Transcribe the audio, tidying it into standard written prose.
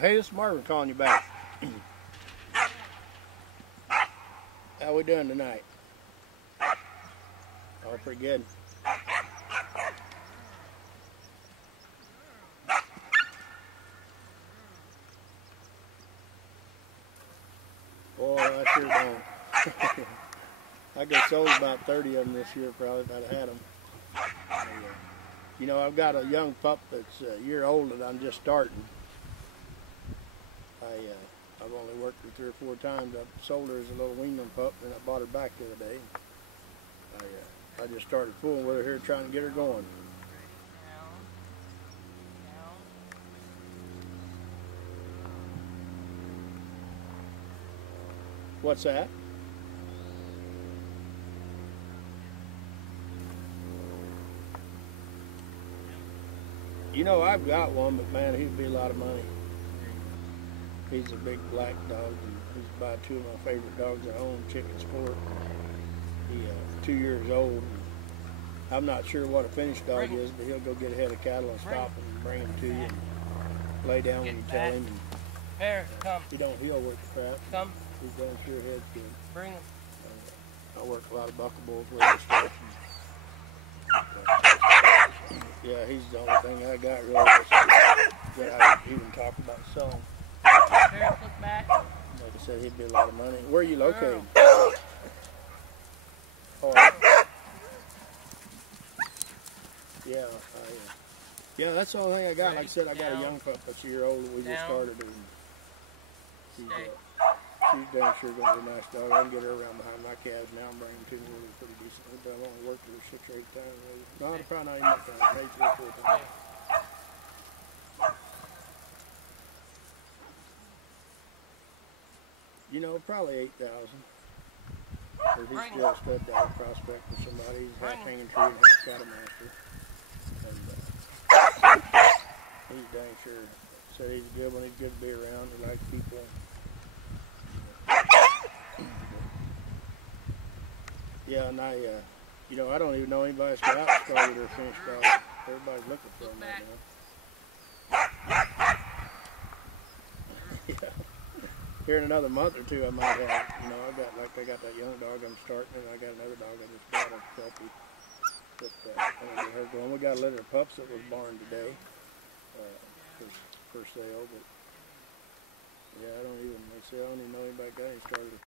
Hey, this is Marvin calling you back. How we doing tonight? Oh, pretty good. Boy, I sure don't. I got sold about 30 of them this year, probably, if I'd had them. You know, I've got a young pup that's a year old and I'm just starting. I've only worked her 3 or 4 times. I sold her as a little weanling pup, and I bought her back the other day. I just started fooling with her here, trying to get her going. What's that? You know, I've got one, but man, he'd be a lot of money. He's a big black dog, and he's about 2 of my favorite dogs I own, Chicken Sport. He's 2 years old. And I'm not sure what a finished dog is, but he'll go get a head of cattle and stop and bring him to you and lay down when you tell him. And, here, come. He don't heel work the crap. Come. He's damn sure head's good. Bring him. I work a lot of buckle bulls with him stuff. Yeah, he's the only thing I got really that I would even talk about selling. Here, look back. Like I said, he'd be a lot of money. Where are you located? Oh, yeah, that's the only thing I got. Like I said, I got a young pup that's a year old that we just started. And she's damn sure going to be a nice dog. I can get her around behind my calves now and bring them to me really pretty decent. I've only worked with her 6 or 8 times. No, probably not even that time. Maybe 3 or 4 times. You know, probably 8,000. Or he's still a stud dog prospect for somebody. He's half hanging tree and half cattle master. And he's dang sure. Said he's good when he's good to be around. He likes people. Yeah, and you know, I don't even know anybody that's got out and started or finished dog. Everybody's looking for them right now. Yeah. Here in another month or two, I might have, you know, I got that young dog I'm starting, and I got another dog I just bought, a puppy. But I'm gonna get her going. We got a litter of pups that was born today for sale, but yeah, I don't even know anybody got any started.